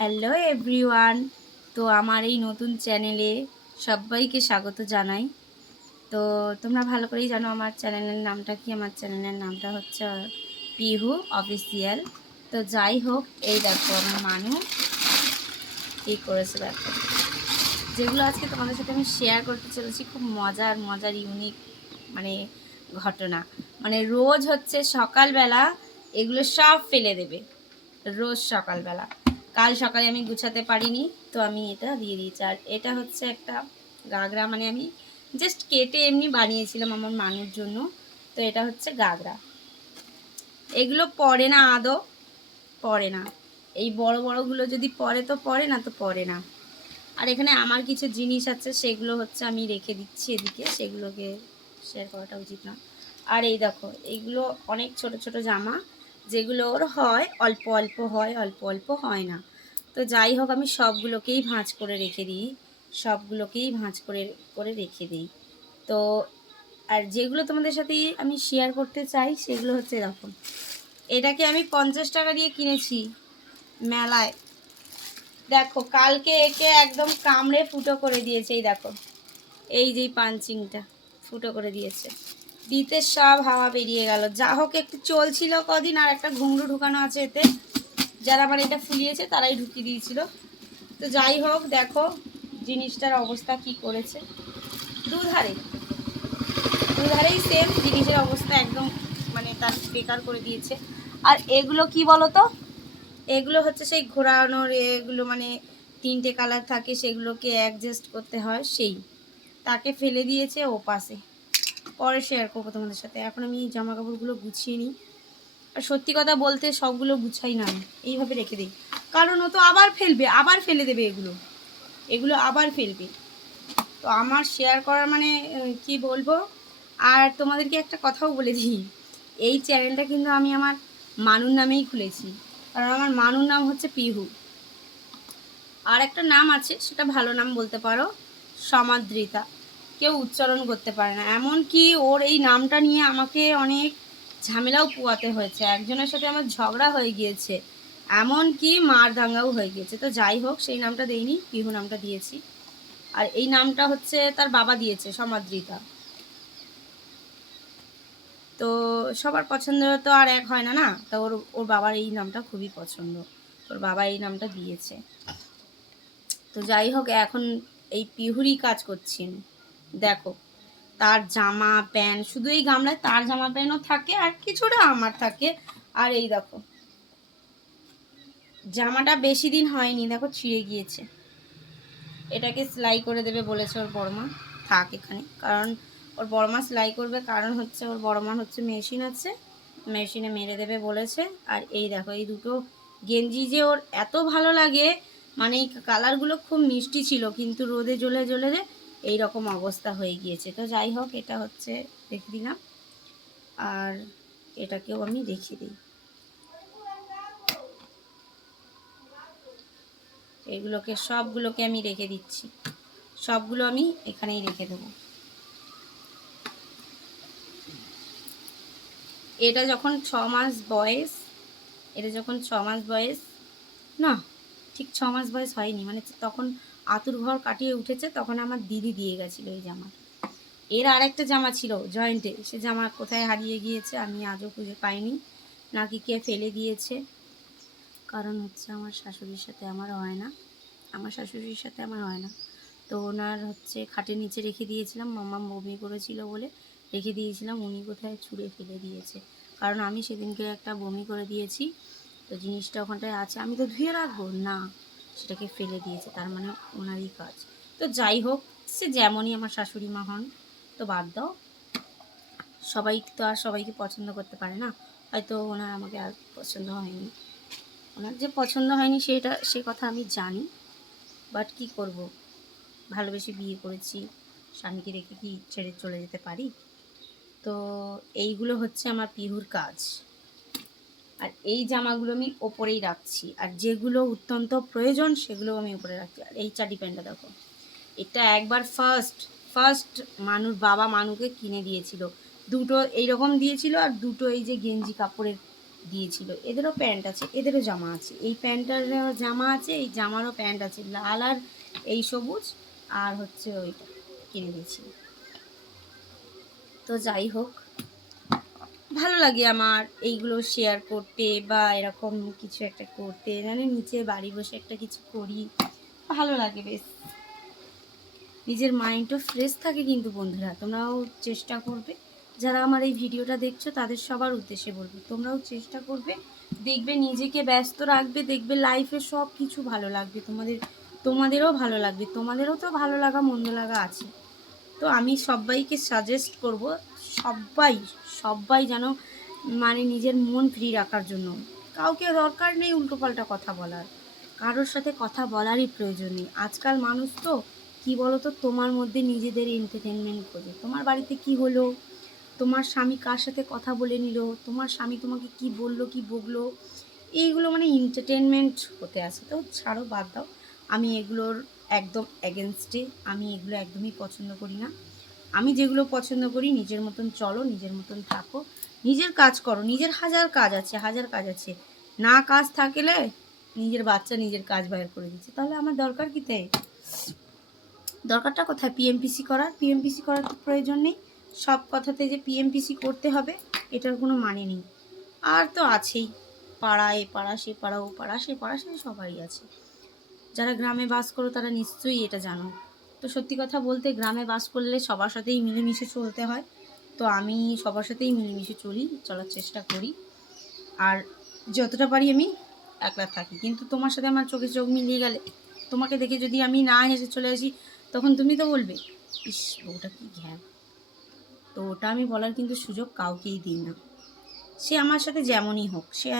Hello everyone. তো আমার এই নতুন চ্যানেলে সবাইকে স্বাগত জানাই। তো তোমরা ভালো করেই জানো আমার চ্যানেলের নামটা কি। আমার চ্যানেলের নামটা হচ্ছে পিহু অফিসিয়াল। তো যাই হোক, এই দেখো আমার মানু কী করেছে দেখো, যেগুলো আজকে তোমাদের সাথে আমি শেয়ার করতে চলেছি। খুব মজার মজার ইউনিক মানে ঘটনা। মানে রোজ হচ্ছে সকালবেলা এগুলো সব ফেলে দেবে, রোজ সকালবেলা। কাল সকালে আমি গুছাতে পারিনি, তো আমি এটা দিয়ে দিয়েছি। আর এটা হচ্ছে একটা গাগরা, মানে আমি জাস্ট কেটে এমনি বানিয়েছিলাম আমার মানুর জন্য। তো এটা হচ্ছে গাগরা। এগুলো পরে না, আদৌ পরে না। এই বড় বড়গুলো যদি পরে তো পরে, না তো পরে না। আর এখানে আমার কিছু জিনিস আছে, সেগুলো হচ্ছে আমি রেখে দিচ্ছি এদিকে, সেগুলোকে শেয়ার করাটা উচিত না। আর এই দেখো, এইগুলো অনেক ছোট ছোট জামা, যেগুলো ওর হয় অল্প অল্প হয়, অল্প অল্প হয় না। তো যাই হোক, আমি সবগুলোকেই ভাঁজ করে রেখে দিই, সবগুলোকেই ভাঁজ করে করে রেখে দিই। তো আর যেগুলো তোমাদের সাথে আমি শেয়ার করতে চাই সেগুলো হচ্ছে এরকম। এটাকে আমি 50 টাকা দিয়ে কিনেছি মেলায়। দেখো কালকে একে একদম কামড়ে ফুটো করে দিয়েছে। এই দেখো, এই যে পাঞ্চিংটা ফুটো করে দিয়েছে, দিতে সব হাওয়া বেরিয়ে গেল। যা হোক, একটু চলছিল কদিন, আর একটা ঘুঙরু ঢুকানো আছে এতে, যারা মানে এটা ফুলিয়েছে তারাই ঢুকিয়ে দিয়েছিল। তো যাই হোক, দেখো জিনিসটার অবস্থা কি করেছে। দুধারে দুধারেই সেম জিনিসের অবস্থা, একদম মানে তার বেকার করে দিয়েছে। আর এগুলো কি বলো তো, এগুলো হচ্ছে সেই ঘোরানোর, এগুলো মানে 3টে কালার থাকে, সেগুলোকে অ্যাডজাস্ট করতে হয়, সেই তাকে ফেলে দিয়েছে ও পাশে। পরে শেয়ার করবো তোমাদের সাথে। এখন আমি এই জামা কাপড়গুলো গুছিয়ে নিই। আর সত্যি কথা বলতে সবগুলো গুছাই না, এইভাবে রেখে দিই, কারণ ও তো আবার ফেলবে, আবার ফেলে দেবে, এগুলো এগুলো আবার ফেলবে। তো আমার শেয়ার করার মানে কি বলবো। আর তোমাদেরকে একটা কথাও বলে দিই, এই চ্যানেলটা কিন্তু আমি আমার মানুর নামেই খুলেছি, কারণ আমার মানুর নাম হচ্ছে পিহু। আর একটা নাম আছে, সেটা ভালো নাম বলতে পারো, সমাদৃতা। কেউ উচ্চারণ করতে পারে না, এমনকি ওর এই নামটা নিয়ে আমাকে অনেক ঝামেলাও পোয়াতে হয়েছে। একজনের সাথে আমার ঝগড়া হয়ে গিয়েছে, এমনকি মার দাঙ্গাও হয়ে গিয়েছে। তো যাই হোক, সেই নামটা দেইনি, পিহু নামটা দিয়েছি। আর এই নামটা হচ্ছে তার বাবা দিয়েছে, সমাদৃতা। তো সবার পছন্দ তো আর এক হয় না, না? তা ওর ওর বাবার এই নামটা খুবই পছন্দ, ওর বাবা এই নামটা দিয়েছে। তো যাই হোক, এখন এই পিহুরি কাজ করছি দেখো। তার জামা প্যান্ট, শুধু এই গামলায় তার জামা প্যান্টও থাকে, আর কিছুটা আমার থাকে। আর এই দেখো, জামাটা বেশি দিন হয়নি, দেখো ছিঁড়ে গিয়েছে। এটাকে সেলাই করে দেবে বলেছে ওর বড়মা, থাক এখানে। কারণ ওর বড়মা সেলাই করবে, কারণ হচ্ছে ওর বড়মার হচ্ছে মেশিন আছে, মেশিনে মেরে দেবে বলেছে। আর এই দেখো, এই দুটো গেঞ্জি যে ওর এত ভালো লাগে, মানে এই কালারগুলো খুব মিষ্টি ছিল, কিন্তু রোদে জ্বলে জ্বলে এই রকম অবস্থা হয়ে গিয়েছে। তো যাই হোক, এটা হচ্ছে রেখে দিলাম, আর এটাকেও আমি রেখে দিই। এগুলোকে সবগুলোকে আমি রেখে দিচ্ছি, সবগুলো আমি এখানেই রেখে দেবো। এটা যখন 6 মাস বয়স, এটা যখন 6 মাস বয়স, না ঠিক 6 মাস বয়স হয়নি, মানে তখন আতুর ঘর কাটিয়ে উঠেছে, তখন আমার দিদি দিয়ে গেছিলো এই জামা। এর আরেকটা জামা ছিল জয়েন্টে, সে জামা কোথায় হারিয়ে গিয়েছে আমি আজও খুঁজে পাইনি, নাকি কে ফেলে দিয়েছে। কারণ হচ্ছে আমার শাশুড়ির সাথে আমার হয় না, আমার শাশুড়ির সাথে আমার হয় না। তো ওনার হচ্ছে খাটের নিচে রেখে দিয়েছিলাম, মাম্মা বমি করেছিল বলে রেখে দিয়েছিলাম, উনি কোথায় ছুঁড়ে ফেলে দিয়েছে। কারণ আমি সেদিনকে একটা বমি করে দিয়েছি, তো জিনিসটা ওখানটায় আছে, আমি তো ধুয়ে রাখবো না, সেটাকে ফেলে দিয়েছে, তার মানে ওনারই কাজ। তো যাই হোক, সে যেমনই আমার শাশুড়ি মা হন, তো বাদ দাও, সবাই তো আর সবাইকে পছন্দ করতে পারে না। হয়তো ওনার আমাকে আর পছন্দ হয়নি, ওনার যে পছন্দ হয়নি সেটা, সে কথা আমি জানি। বাট কি করব, ভালোবেসে বিয়ে করেছি, স্বামীকে রেখে কি ছেড়ে চলে যেতে পারি? তো এইগুলো হচ্ছে আমার পিহুর কাজ। আর এই জামাগুলো আমি ওপরেই রাখছি, আর যেগুলো অত্যন্ত প্রয়োজন সেগুলো আমি উপরে রাখছি। আর এই চাটি প্যান্টটা দেখো, এটা একবার ফার্স্ট ফার্স্ট মানুর বাবা মানুকে কিনে দিয়েছিল, দুটো এইরকম দিয়েছিল, আর দুটো এই যে গেঞ্জি কাপড়ের দিয়েছিল। এদেরও প্যান্ট আছে, এদেরও জামা আছে, এই প্যান্টটার জামা আছে, এই জামারও প্যান্ট আছে, লাল আর এই সবুজ আর হচ্ছে ওইটা কিনে দিয়েছিল। তো যাই হোক, ভালো লাগে আমার এইগুলো শেয়ার করতে বা এরকম কিছু একটা করতে, মানে নিচে বাড়ি বসে একটা কিছু করি, ভালো লাগে বেশ, নিজের মাইন্ডও ফ্রেশ থাকে। কিন্তু বন্ধুরা তোমরাও চেষ্টা করবে, যারা আমার এই ভিডিওটা দেখছো তাদের সবার উদ্দেশ্যে বলবো, তোমরাও চেষ্টা করবে, দেখবে নিজেকে ব্যস্ত রাখবে, দেখবে লাইফে সব কিছু ভালো লাগবে, তোমাদেরও ভালো লাগবে, তোমাদেরও তো ভালো লাগা মন্দ লাগা আছে। তো আমি সবাইকে সাজেস্ট করব, সবাই সবাই যেন মানে নিজের মন ফ্রি রাখার জন্য, কাউকে দরকার নেই উল্টোপাল্টা কথা বলার, কারোর সাথে কথা বলারই প্রয়োজন নেই। আজকাল মানুষ তো কি বলো তো, তোমার মধ্যে নিজেদের এন্টারটেনমেন্ট করে, তোমার বাড়িতে কি হলো, তোমার স্বামী কার সাথে কথা বলে নিল, তোমার স্বামী তোমাকে কি বললো কি বকলো, এইগুলো মানে এন্টারটেনমেন্ট হতে আসে। তো ছাড়ো, বাদ দাও, আমি এগুলোর একদম এগেনস্টে, আমি এগুলো একদমই পছন্দ করি না। আমি যেগুলো পছন্দ করি, নিজের মতন চলো, নিজের মতন থাকো, নিজের কাজ করো, নিজের হাজার কাজ আছে, হাজার কাজ আছে, না কাজ থাকলে নিজের বাচ্চা নিজের কাজ বাইর করে দিচ্ছে, তাহলে আমার দরকার কি? তাই দরকারটা কোথায় পিএমপিসি করার? পিএমপিসি করার তো প্রয়োজন নেই, সব কথাতে যে পিএমপিসি করতে হবে এটার কোনো মানে নেই। আর তো আছেই পাড়া, এ পাড়া সে পাড়া, ও পাড়া সে পাড়া, সে সবারই আছে। যারা গ্রামে বাস করো তারা নিশ্চয়ই এটা জানো। তো সত্যি কথা বলতে, গ্রামে বাস করলে সবার সাথেই মিলেমিশে চলতে হয়। তো আমি সবার সাথেই মিলেমিশে চলার চেষ্টা করি, আর যতটা পারি আমি একলা থাকি। কিন্তু তোমার সাথে আমার চোখে চোখ মিলিয়ে গেলে, তোমাকে দেখে যদি আমি না হেসে চলে আসি, তখন তুমি তো বলবে ইস ওটা কি ঘ্যান। তো ওটা আমি বলার কিন্তু সুযোগ কাউকেই দিই না, সে আমার সাথে যেমনই হোক, সে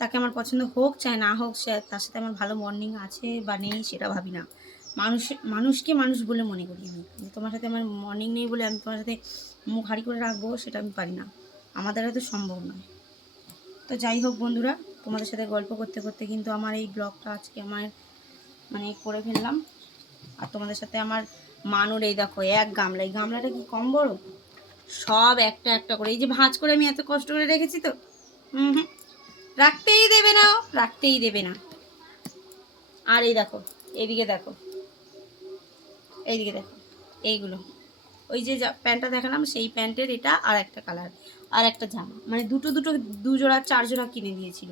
তাকে আমার পছন্দ হোক চাই না হোক, সে তার সাথে আমার ভালো বন্ডিং আছে বা নেই সেটা ভাবি না। মানুষকে মানুষ বলে মনে করি আমি, যে তোমার সাথে আমার বন্ডিং নেই বলে আমি তোমার সাথে মুখ হাঁড়ি করে রাখবো, সেটা আমি পারি না, আমার দ্বারা তো সম্ভব নয়। তো যাই হোক বন্ধুরা, তোমাদের সাথে গল্প করতে করতে কিন্তু আমার এই ব্লগটা আজকে আমার মানে করে ফেললাম। আর তোমাদের সাথে আমার মানুর এই দেখো এক গামলা, এই গামলাটা কি কম বড়, সব একটা একটা করে এই যে ভাঁজ করে আমি এত কষ্ট করে রেখেছি, তো হুম, রাখতেই দেবে না, রাখতেই দেবে না। আর এই দেখো, এইদিকে দেখো, এইদিকে দেখো, এইগুলো ওই যে প্যান্টটা দেখালাম সেই প্যান্টের এটা আর একটা কালার, আর একটা জামা, মানে দুটো দুটো দু জোড়া চার জোড়া কিনে দিয়েছিল,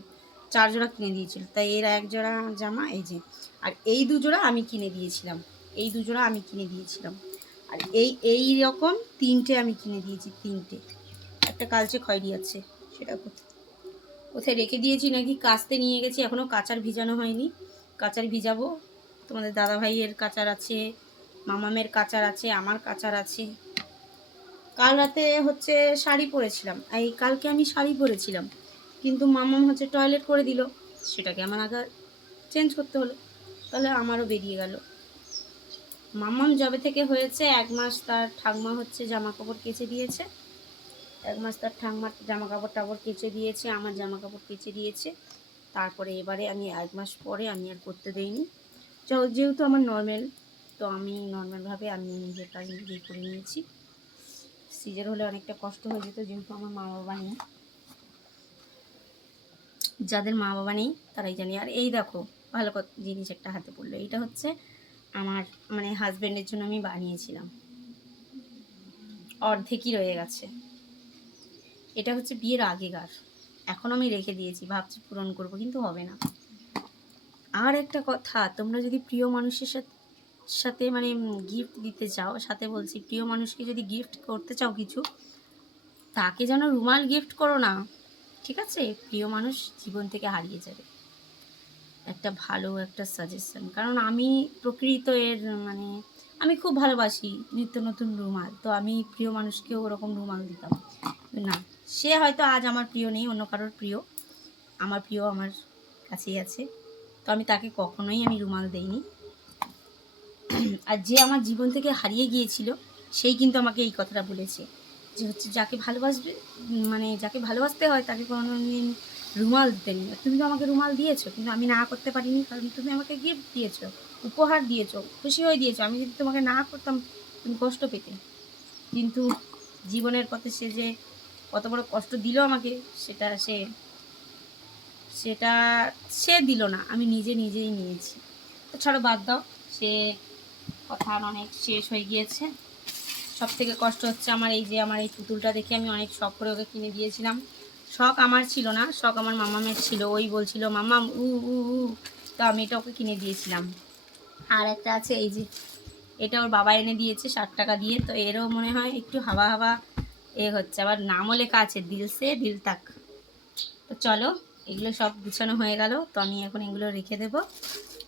চার জোড়া কিনে দিয়েছিল, তাই এর এক জোড়া জামা এই যে, আর এই দু জোড়া আমি কিনে দিয়েছিলাম, এই দু জোড়া আমি কিনে দিয়েছিলাম, আর এই রকম তিনটে আমি কিনে দিয়েছি, তিনটে। একটা কালচে খয়েরি আছে, সেটা কোথায় কোথায় রেখে দিয়েছি, নাকি কাচতে নিয়ে গেছি, এখনও কাচার ভিজানো হয়নি, কাচার ভিজাবো। তোমাদের দাদা ভাইয়ের কাচার আছে, মামামের কাচার আছে, আমার কাচার আছে। কাল রাতে হচ্ছে শাড়ি পরেছিলাম, এই কালকে আমি শাড়ি পরেছিলাম, কিন্তু মামাম হচ্ছে টয়লেট করে দিল, সেটাকে আমার আগে চেঞ্জ করতে হলো, তাহলে আমারও বেরিয়ে গেল। মামাম যবে থেকে হয়েছে 1 মাস তার ঠাকমা হচ্ছে জামা কাপড় কেচে দিয়েছে, 1 মাস তার ঠাকমার জামা কাপড় টাপড় কেচে দিয়েছে, আমার জামা কাপড় কেচে দিয়েছে, তারপরে এবারে আমি 1 মাস পরে আমি আর করতে দেইনি, যেহেতু আমার নর্মাল, তো আমি নর্মালভাবে আমি নিজের কাজ নিজেই করে নিয়েছি। সিজার হলে অনেকটা কষ্ট হয়ে যেত, যেহেতু আমার মা বাবা নেই, যাদের মা বাবা নেই তারাই জানি। আর এই দেখো ভালো জিনিস একটা হাতে পড়লো, এইটা হচ্ছে আমার মানে হাজব্যান্ডের জন্য আমি বানিয়েছিলাম, অর্ধেকই রয়ে গেছে, এটা হচ্ছে বিয়ের আগেকার, এখন আমি রেখে দিয়েছি, ভাবছি পূরণ করব কিন্তু হবে না। আর একটা কথা, তোমরা যদি প্রিয় মানুষের সাথে মানে গিফট দিতে চাও, সাথে বলছি প্রিয় মানুষকে যদি গিফট করতে চাও কিছু, তাকে যেন রুমাল গিফট করো না, ঠিক আছে? প্রিয় মানুষ জীবন থেকে হারিয়ে যাবে, একটা ভালো একটা সাজেশন, কারণ আমি প্রকৃত এর মানে আমি খুব ভালোবাসি নিত্য নতুন রুমাল, তো আমি প্রিয় মানুষকেও ওরকম রুমাল দিতাম না। সে হয়তো আজ আমার প্রিয় নেই, অন্য কারোর প্রিয়, আমার প্রিয় আমার কাছেই আছে, তো আমি তাকে কখনোই আমি রুমাল দেইনি। আর যে আমার জীবন থেকে হারিয়ে গিয়েছিল, সেই কিন্তু আমাকে এই কথাটা বলেছে, যে হচ্ছে যাকে ভালোবাসবে মানে যাকে ভালোবাসতে হয় তাকে কোনোদিন রুমাল দিতে নেই। তুমি তো আমাকে রুমাল দিয়েছো, কিন্তু আমি না করতে পারিনি, কারণ তুমি আমাকে গিফট দিয়েছো, উপহার দিয়েছো, খুশি হয়ে দিয়েছো, আমি যদি তোমাকে না করতাম তুমি কষ্ট পেতে। কিন্তু জীবনের পথে সে যে কত বড় কষ্ট দিল আমাকে, সেটা সে সেটা সে দিল না, আমি নিজেই নিয়েছি। তো ছাড়ো, বাদ দাও, সে কথা আর অনেক শেষ হয়ে গিয়েছে। সব থেকে কষ্ট হচ্ছে আমার এই যে আমার এই পুতুলটা দেখে আমি অনেক শখ করে ওকে কিনে দিয়েছিলাম। শখ আমার ছিল না, শখ আমার মামামের ছিল। ওই বলছিল মামাম উ উ উ, তো আমি এটা ওকে কিনে দিয়েছিলাম। আর একটা আছে এই যে, এটা ওর বাবা এনে দিয়েছে 60 টাকা দিয়ে। তো এরও মনে হয় একটু হাওয়া হাওয়া হচ্ছে, আবার নামও লেখা আছে দিল সে দিল তাক। তো চলো, এগুলো সব গুছানো হয়ে গেল, তো আমি এখন এগুলো রেখে দেবো।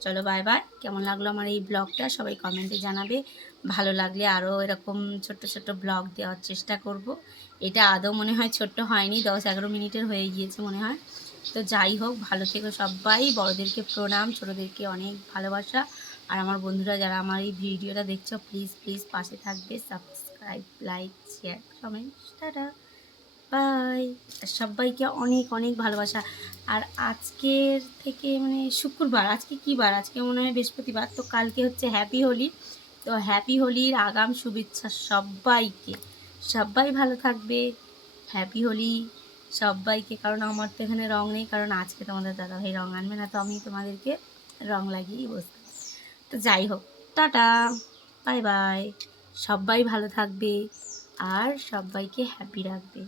চলো, বাই বাই। কেমন লাগলো আমার এই ব্লগটা সবাই কমেন্টে জানাবে। ভালো লাগলে আরও এরকম ছোট্ট ছোট্ট ব্লগ দেওয়ার চেষ্টা করব। এটা আদৌ মনে হয় ছোট্ট হয়নি, 10-11 মিনিটের হয়ে গিয়েছে মনে হয়। তো যাই হোক, ভালো থেকো সবাই। বড়োদেরকে প্রণাম, ছোটোদেরকে অনেক ভালোবাসা। আর আমার বন্ধুরা যারা আমার এই ভিডিওটা দেখছো, প্লিজ প্লিজ পাশে থাকবে, subscribe, like, share, comment. Tata, bye. সবাইকে অনেক অনেক ভালোবাসা। আর আজকের থেকে মানে শুক্রবার, আজকে কী বার, আজকে মনে হয় বৃহস্পতিবার, তো কালকে হচ্ছে হ্যাপি হোলি। তো হ্যাপি হোলির আগাম শুভেচ্ছা সবাইকে। সবাই ভালো থাকবে। হ্যাপি হোলি সবাইকে। কারণ আমার তো এখানে রং নেই, কারণ আজকে তোমাদের দাদাভাই রং আনবে না, তো আমি তোমাদেরকে রং লাগিয়েই বসতাম। তো যাই হোক, টাটা, বাই বাই। সবাই ভালো থাকবে আর সবাইকে হ্যাপি রাখবে।